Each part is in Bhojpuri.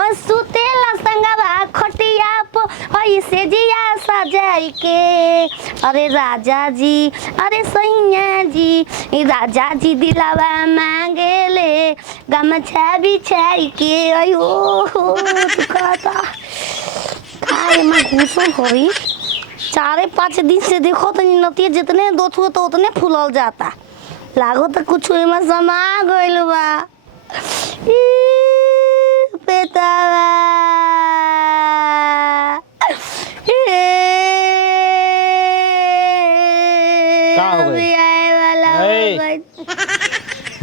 और सुतेला संगवा खटिया प ऐसे जिया सजाई के। अरे राजा जी अरे सैया जी राजा जी दिलावा मांगेले गमछा बिछाई के। अयो दुखाता काय में घुसल होई 4-5 दिन से देखो तो नतिया जितने दो छुए तो उतने फूलल जाता लागो तो कुछ में समा गइल बा बेटावा का हो गई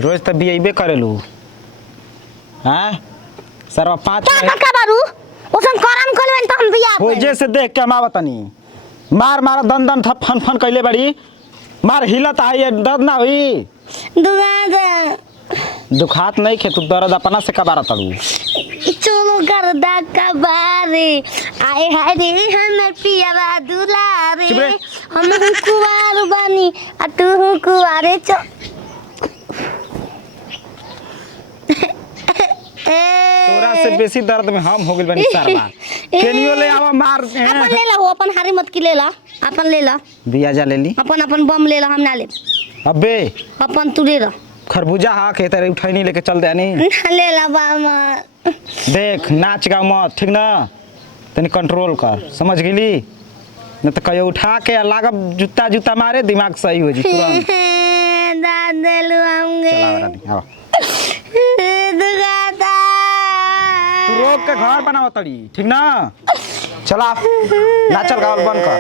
रोज तो बियाइबे करेलू हैं सरवा 5 क्या का बारू ओसन करम कलवन त हम बिया हो जैसे देख के मां बतानी मार मार दन दन थप फन फन कइले बड़ी मार हिलत आई दर्द ना हुई दुखात नहीं खे तू दर्द अपना से कबारा तड़ू चलो गर्दा कबारे आए हाय रे हमर पियावा दुलारे हम कुवार बानी आ तू कुवारे चो तोरा से बेसी दर्द में हम हो गेल बनी सारवा केनियो ले आवा मार अपन ले ला हो अपन हारी मत की ले ला अपन ले ला बिया जा ले ली अपन बम ले ला हम ना ले अबे अपन तू ले ला खरबूजा हा के तेरे उठैनी लेके चल दे नहीं ले ला बामा देख नाच गा मत ठीक ना तनी कंट्रोल कर समझ गेली न तो कहियो उठा के लागब जूता जूता मारे दिमाग सही हो जी तुरंत दादलू आऊंगे चला रानी आओ दुगाता तू रोक के घर बनाओ तड़ी ठीक ना चला नाचल गावल बंद कर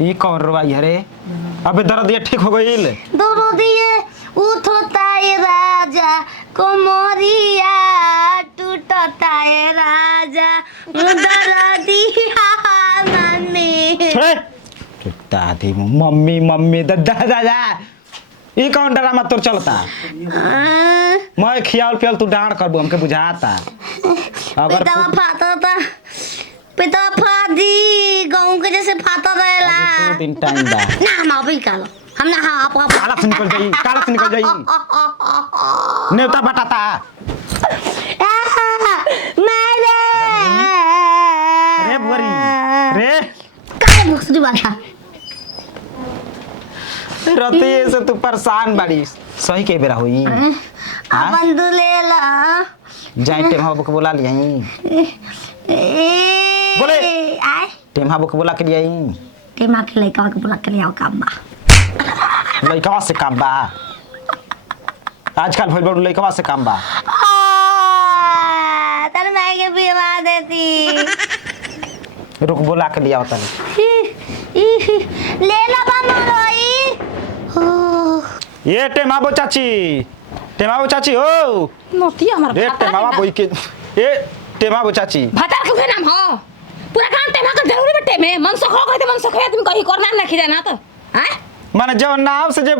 ये कौन रवाई है रे अबे दर्द ये ठीक हो गई दोनों दिए उठता है राजा कोमरिया टूटता है राजा दर्दिया मने दादी मम्मी मम्मी दादा दादा ये कौन ड्रामा तोर चलता मैं खियाल पियाल तू डांड करबो हमके बुझाता अगर पिता फाता था पिता फादी गांव के जैसे फाता रहेला 2 दिन टाइम बा ना हम अभी कालो हम ना हाँ आप काला से निकल जाई नेवता बटाता मेरे रे बुरी रे काय मुक्ति वाला रति से तू परेशान बाड़ी सही के बेरा होई अपन तू ले ला जाई टेम्हा बुक बोला लियाई बोले आए टेम्हा बुक बोला के लियाई टेमा के लइका के बोला के लियाओ काम बा लइका से काम बा आजकल भइल बड़ लइका से काम बा तन मैं के बिवा देती रुक बोला के लियाओ तनी ले ला बा मोरोई ये टेम्हा चाची ओ नोटिया हमारा रे टेम्हा बोई के ए टेम्हा चाची भतार के नाम हो पूरा काम टेमा का जरूरी बटे में मन सखो कहते मन सखो तुम कहीं करना ना खिजा ना तो हैं माने जो नाम से जे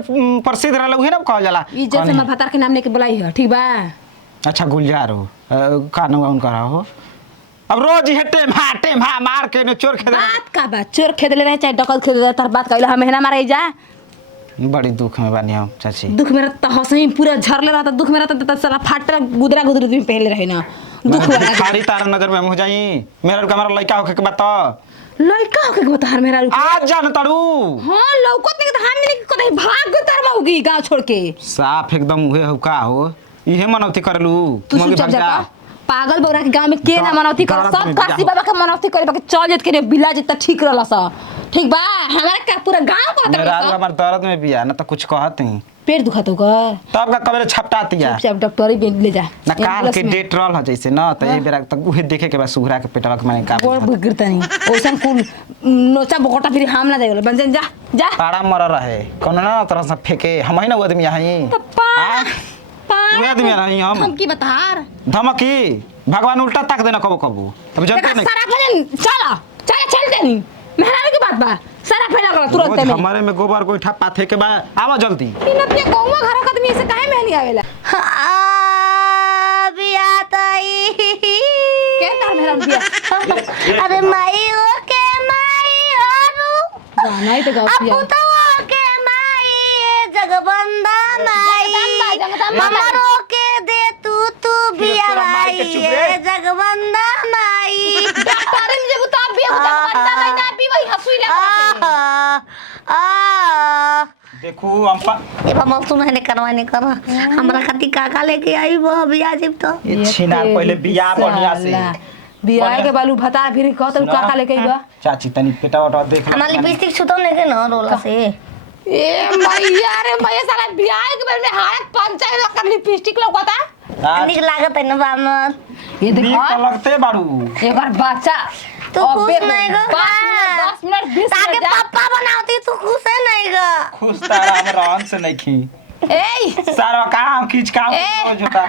प्रसिद्ध रहल उहे ना कहल जाला इज्जत से मैं भतार के नाम लेके बुलाई है ठीक बा अच्छा गुलजार हो का नाम उनका हो अब रोज ही टेम्हा मार के ने चोर खेद बात का बात चोर खेद ले रहे चाहे डकल खेद तार बात कहला हम मेहना मारे जा बड़ी दुख में बानी हम चाची दुख में रहता हंसई पूरा झरले रहता दुख में रहता तो साला फाट गुदरा गुदरी तुम पहले रहे ना दुख वाला खाली तार नजर में हो जाई मेरा का हमारा लड़का होके के बता लड़का होके के बता मेरा आज जान तड़ू हां लौकत नहीं तो हम मिले को नहीं भाग तार में होगी गांव छोड़ के साफ एकदम उहे हो का हो इहे मनौती करलू तू चुप जा पागल बौरा के गांव में के ना मनौती कर सब काशी बाबा के मनौती करे बाकी चल जत के बिला जत ठीक रहला सा ठीक बा हमारा का पूरा गांव कहत मेरा हमार दर्द में बिया ना तो कुछ कहत नहीं पेट दुखा तो कर तब का कबरे छपटातिया चुपचाप डॉक्टर ही ले जा ना काल के डेट रहल ह जैसे ना त ए बेरा तक उहे देखे के बाद सुहरा के पेटवा के माने का बोल बिगड़ता नहीं ओसन कुल नोचा बकोटा फिर हम ना देवल बंजन जा जा पाड़ा मर रहे कोनो ना तरह से फेंके हम ही ना आदमी हई वे आदमी नहीं हम धमकी बतार धमकी भगवान उल्टा ताक देना कबो कबो अब जनते नहीं सारा भजन चल देनी मेहरारू की बात बा सारा फैला कर तुरंत में हमारे में गोबर गोइठा पाथे के बा आवा जल्दी इनत के गौवा घर का आदमी ऐसे काहे में नहीं आवेला बिया ताई के तार मेहरारू बिया अरे माई ओ के माई ओरू गाना ही तो गाओ पिया अब तो के माई जगबंदा माई जगदम्बा माई। हमरो के दे तू बिया तोरा माई के भाई चुप रे। जगबंदा माई डॉक्टर में जब तब भी होता बंदा महीना भी वही हंसुई लगा देखू हम ए बाबा सुन है ने करवा ने कर हमरा खाती काका लेके आई वो बिया जिब तो ये छिनार पहले बियाह बढ़िया से बियाह के बालू भता फिर कहत काका लेके आइबा चाची तनी पेटा वटा देख ले। हमार लिपस्टिक छुतो लेके न रोला से ए मैया रे मैया साला बियाह के बारे में हाथ पंचायत कर लिपस्टिक लगता आज निक लागत है न बामर ये नीक देखो तो लगते बारू। एक बार बच्चा तू खुश नहीं गो 10 मिनट 20 ताके मिनट पापा बनाती तू खुश है नहीं गो खुश तारा हम रहन से नहीं खी ए सारा काम खींच काम ए। जोता।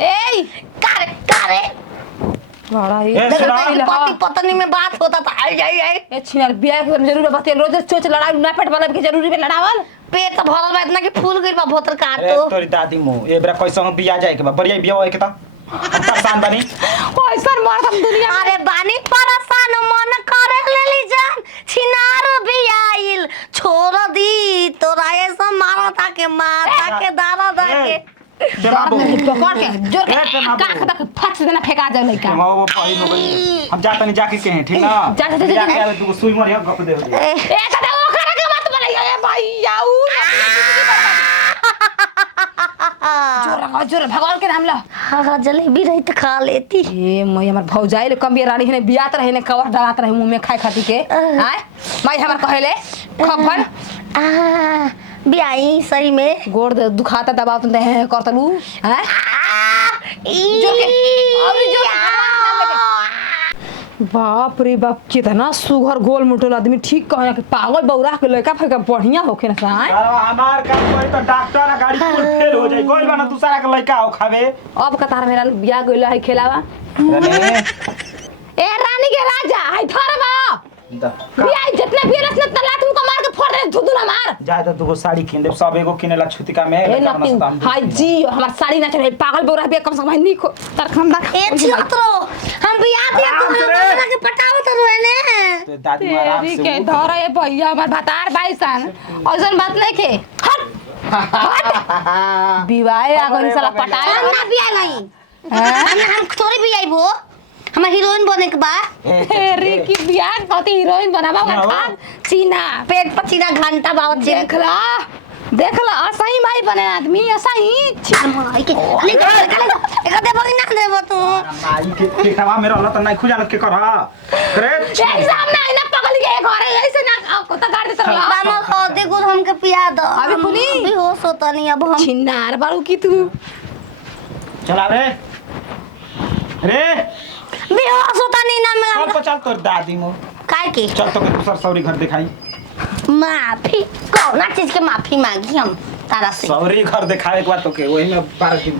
ए करे बड़ा ही ए, सुना। पति पत्नी में बात होता था आई आई आई ए छिनार बियाह के बारे में जरूर बतिया रोज चोच लड़ाई ना पेट वाला के जरूरी में लड़ावल पेट तो भरल बा इतना कि फूल गइल बा भोतर काट अरे तो तोरी दादी मो ए बरा कैसे हम बियाह जाए के बा बढ़िया बियाह होए के ता हम परेशान बनी। ऐसा मार हम दुनिया में अरे बानी परेशान मन करे लेली जान छिनार भी आइल छोड़ दी तोरा ऐसा मारा था के माता के दादा दा के दांत में पकड़ के जोर के ए, ते माँ काख तक फट से देना फेंका जाए लइका वो पहिन हो गई हम जाता नहीं जाके कहें ठीक ना जा, जा, जा, जा। जाके आवे तू सुई मरिया गप दे दे। ए, ए कदा वो खरा के मत बनाइए ए भाई याऊ जोर भगवान के नाम ला हाँ जलेबी रही तो खा लेती ए मई हमर भौजाई ले कम रानी है बियात रहे ने कवर डालत रहे मुंह में खाए खाती के आय मई हमर कहले खफन बियाई सही में गोड़ दुखाता दबाव तुम है करतलू हैं जोर के अभी जोर के भगवान के नाम लेके बाप रे बाप कितना सुगर गोल मोटल आदमी ठीक कहे कि पागल बौरा के लड़का फेंका बढ़िया होखे ना साय सारा हमार काम कोई तो डॉक्टर आ गाड़ी फुल फेल हो जाई कोई बना दूसरा के लड़का हो खावे। अब कतार मेरा बियाह गइल है खेलावा रने ए रानी के राजा है थरवा बियाह जितने भी रस न लात मुका मार के फोड़ दे धुधुना मार ज्यादा दुगो साड़ी किन दे सब एगो किनेला छुतिका में ए नती हाय जी हमार साड़ी ना चले पागल बौरा बे कम से कम नी खो तरखंदा ए छियतरो हम बिया दिया तू हमरा के पटावत रहे ने तो दादी आराम तेरी से के धर ए भैया हमार भतार बाईसन ऐसन बात नहीं खे हट विवाह आ गइल साला पटाए हम ना बिया नहीं हम थोड़ी बिया भो हम हीरोइन बने के बा रे की बियाह कति हीरोइन बनावा खा चीना पेट पर सीधा घंटा बावत जे देखला असही माई बने आदमी असही माई के निकल एक दे बगी ना देबो तू माई के देखवा में रहला त नहीं खुजाल के कर करे एग्जाम ना ना पगल के घरे ऐसे ना कोता गाड़ देत रहला बामा खो देखो हमके पिया दो अभी खुली? अभी होश होता नहीं अब हम छिनार बारू की तू चला रे रे बेहोश होता नहीं ना चल मैं तो चल तोर दादी मो काय के चल तो के दूसर सौरी घर दिखाई माफी कौन चीज के माफी मांगी हम तारा से सौरी घर दिखावे के बाद तो के वही में 12 दिन